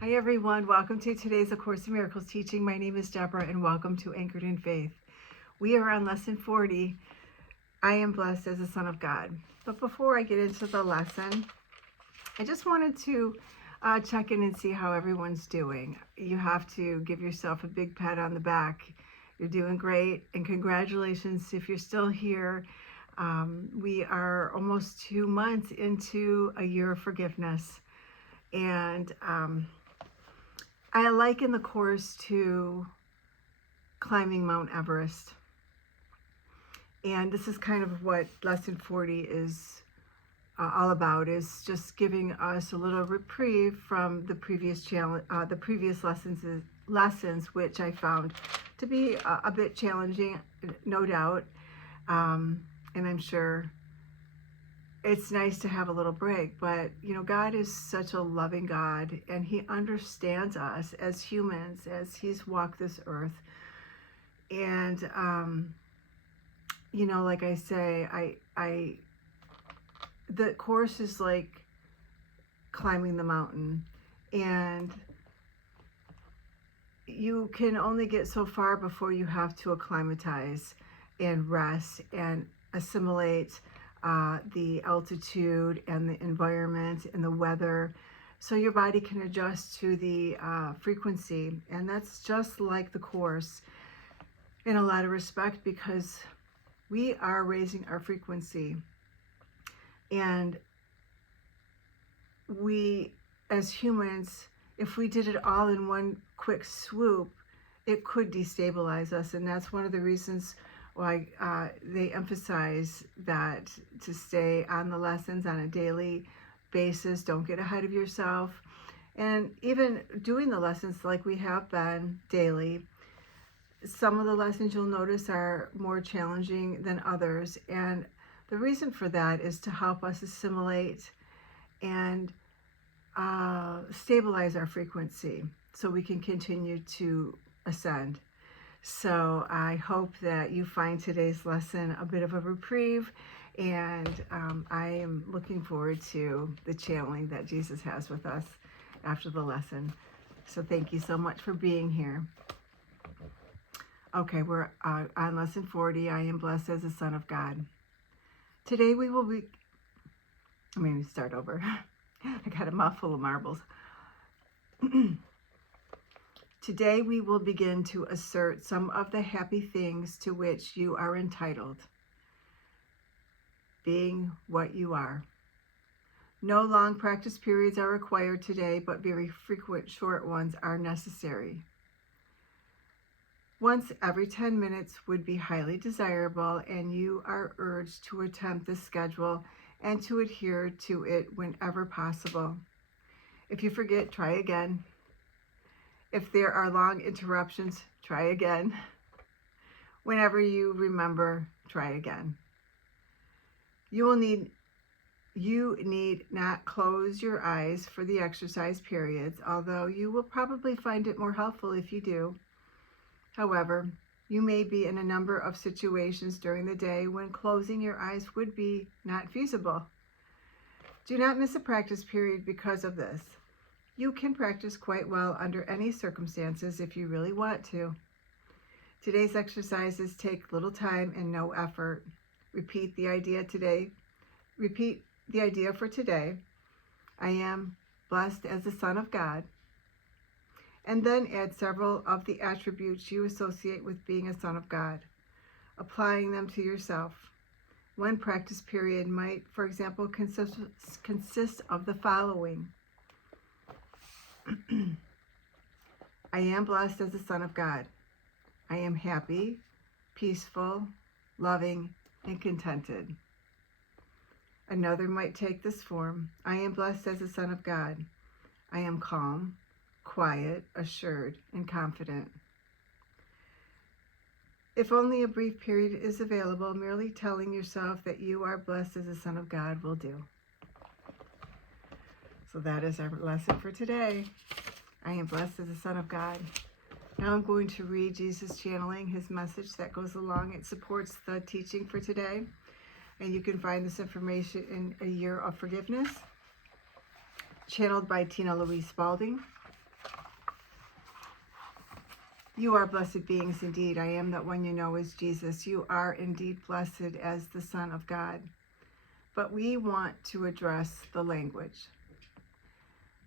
Hi everyone, welcome to today's A Course in Miracles teaching. My name is Deborah and welcome to Anchored in Faith. We are on lesson 40, I am blessed as a son of God. But before I get into the lesson, I just wanted to check in and see how everyone's doing. You have to give yourself a big pat on the back. You're doing great, and congratulations if you're still here. We are almost 2 months into a year of forgiveness, and I liken the course to climbing Mount Everest. And this is kind of what lesson 40 is all about, is just giving us a little reprieve from the previous lessons, which I found to be a bit challenging, no doubt. And I'm sure it's nice to have a little break, but God is such a loving God, and He understands us as humans as He's walked this earth. And like I say, the course is like climbing the mountain, and you can only get so far before you have to acclimatize and rest and assimilate the altitude and the environment and the weather, so your body can adjust to the frequency. And that's just like the course in a lot of respect, because we are raising our frequency, and we as humans, if we did it all in one quick swoop, it could destabilize us. And that's one of the reasons why they emphasize that to stay on the lessons on a daily basis. Don't get ahead of yourself. And even doing the lessons like we have been daily, some of the lessons you'll notice are more challenging than others. And the reason for that is to help us assimilate and stabilize our frequency so we can continue to ascend. So I hope that you find today's lesson a bit of a reprieve, and I am looking forward to the channeling that Jesus has with us after the lesson. So thank you so much for being here. Okay, we're on lesson 40, I am blessed as a son of God. Today we will be, let me start over. I got a mouthful of marbles. Today we will begin to assert some of the happy things to which you are entitled, being what you are. No long practice periods are required today, but very frequent short ones are necessary. Once every 10 minutes would be highly desirable, and you are urged to attempt this schedule and to adhere to it whenever possible. If you forget, try again. If there are long interruptions, try again. Whenever you remember, try again. You need not close your eyes for the exercise periods, although you will probably find it more helpful if you do. However, you may be in a number of situations during the day when closing your eyes would be not feasible. Do not miss a practice period because of this. You can practice quite well under any circumstances if you really want to. Today's exercises take little time and no effort. Repeat the idea for today. I am blessed as a son of God. And then add several of the attributes you associate with being a son of God, applying them to yourself. One practice period might, for example, consist of the following. I am blessed as a son of God. I am happy, peaceful, loving, and contented. Another might take this form. I am blessed as a son of God. I am calm, quiet, assured, and confident. If only a brief period is available, merely telling yourself that you are blessed as a son of God will do. So that is our lesson for today. I am blessed as a son of God. Now I'm going to read Jesus channeling his message that goes along. It supports the teaching for today. And you can find this information in A Year of Forgiveness, channeled by Tina Louise Spalding. You are blessed beings indeed. I am that one you know is Jesus. You are indeed blessed as the Son of God. But we want to address the language.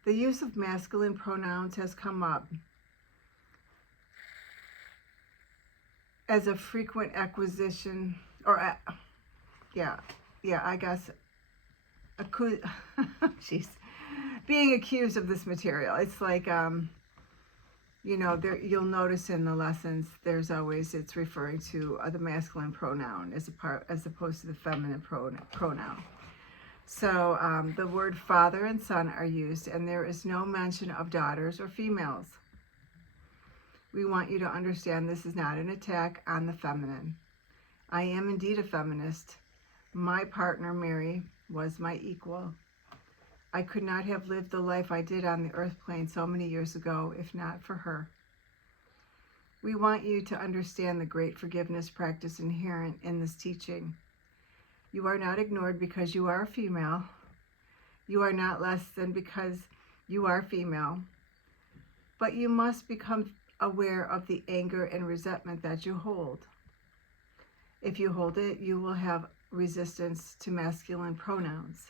The use of masculine pronouns has come up as a frequent acquisition, or I guess, jeez, being accused of this material. It's like, there you'll notice in the lessons there's always it's referring to the masculine pronoun as opposed to the feminine pronoun. So the word father and son are used, and there is no mention of daughters or females. We want you to understand this is not an attack on the feminine. I am indeed a feminist. My partner, Mary, was my equal. I could not have lived the life I did on the earth plane so many years ago if not for her. We want you to understand the great forgiveness practice inherent in this teaching. You are not ignored because you are a female. You are not less than because you are female. But you must become aware of the anger and resentment that you hold. If you hold it, you will have resistance to masculine pronouns.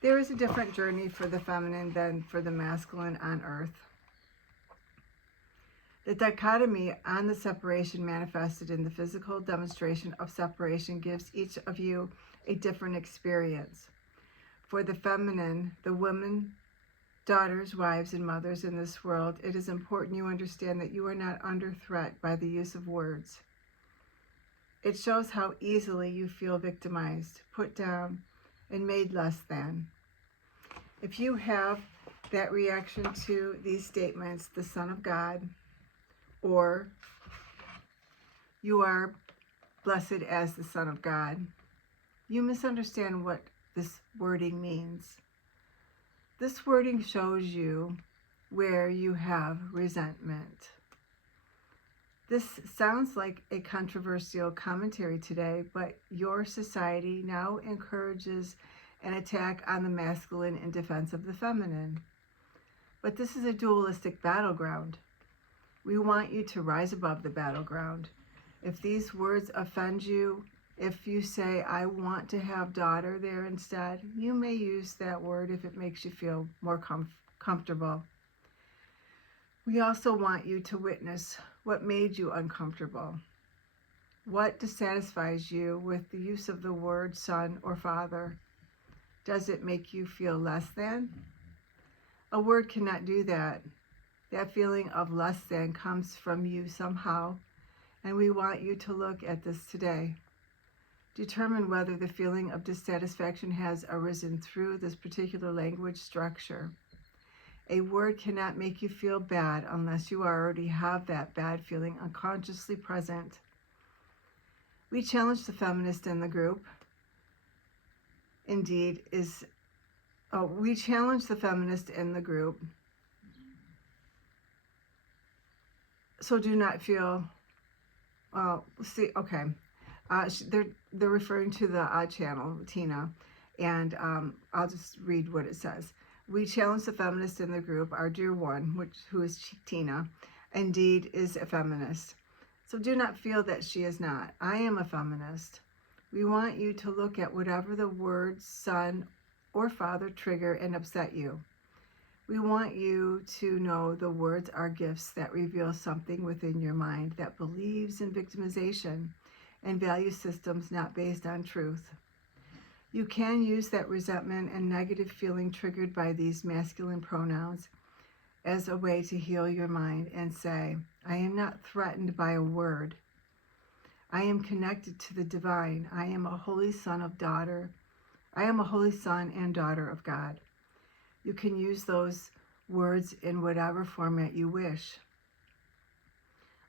There is a different journey for the feminine than for the masculine on earth. The dichotomy on the separation manifested in the physical demonstration of separation gives each of you a different experience. For the feminine, the women, daughters, wives, and mothers in this world, it is important you understand that you are not under threat by the use of words. It shows how easily you feel victimized, put down, and made less than. If you have that reaction to these statements, the Son of God, or you are blessed as the Son of God, you misunderstand what this wording means. This wording shows you where you have resentment. This sounds like a controversial commentary today, but your society now encourages an attack on the masculine in defense of the feminine. But this is a dualistic battleground. We want you to rise above the battleground. If these words offend you, if you say, I want to have daughter there instead, you may use that word if it makes you feel more comfortable. We also want you to witness what made you uncomfortable. What dissatisfies you with the use of the word son or father? Does it make you feel less than? A word cannot do that. That feeling of less than comes from you somehow, and we want you to look at this today. Determine whether the feeling of dissatisfaction has arisen through this particular language structure. A word cannot make you feel bad unless you already have that bad feeling unconsciously present. We challenge the feminist in the group. We challenge the feminist in the group. So do not feel, they're referring to the channel, Tina, and I'll just read what it says. We challenge the feminist in the group, our dear one, who is Tina, indeed is a feminist. So do not feel that she is not. I am a feminist. We want you to look at whatever the words son or father trigger and upset you. We want you to know the words are gifts that reveal something within your mind that believes in victimization and value systems not based on truth. You can use that resentment and negative feeling triggered by these masculine pronouns as a way to heal your mind and say, I am not threatened by a word. I am connected to the divine. I am a holy son and daughter of God. You can use those words in whatever format you wish.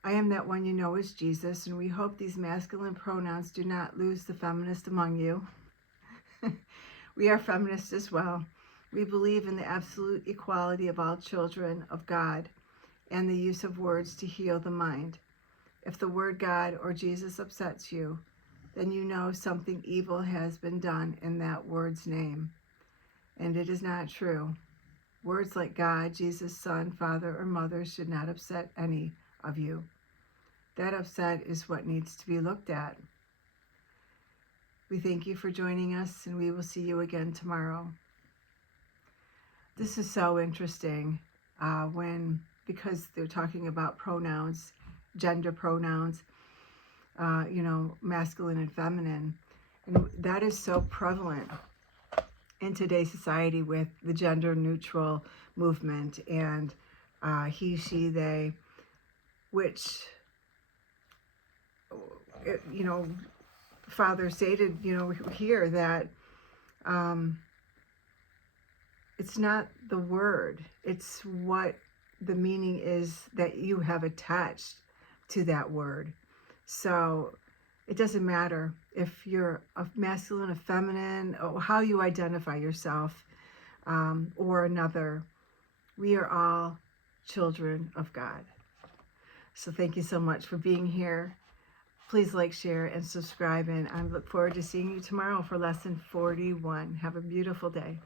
I am that one you know is Jesus, and we hope these masculine pronouns do not lose the feminist among you. We are feminists as well. We believe in the absolute equality of all children of God and the use of words to heal the mind. If the word God or Jesus upsets you, then you know something evil has been done in that word's name, and it is not true. Words like God, Jesus, Son, Father, or Mother should not upset any of you. That upset is what needs to be looked at. We thank you for joining us, and we will see you again tomorrow. This is so interesting because they're talking about pronouns, gender pronouns, masculine and feminine. And that is so prevalent in today's society with the gender neutral movement and he, she, they, which, Father stated, here that it's not the word, it's what the meaning is that you have attached to that word. So it doesn't matter if you're a masculine, a feminine, or how you identify yourself, or another. We are all children of God. So thank you so much for being here. Please like, share, and subscribe, and I look forward to seeing you tomorrow for Lesson 41. Have a beautiful day.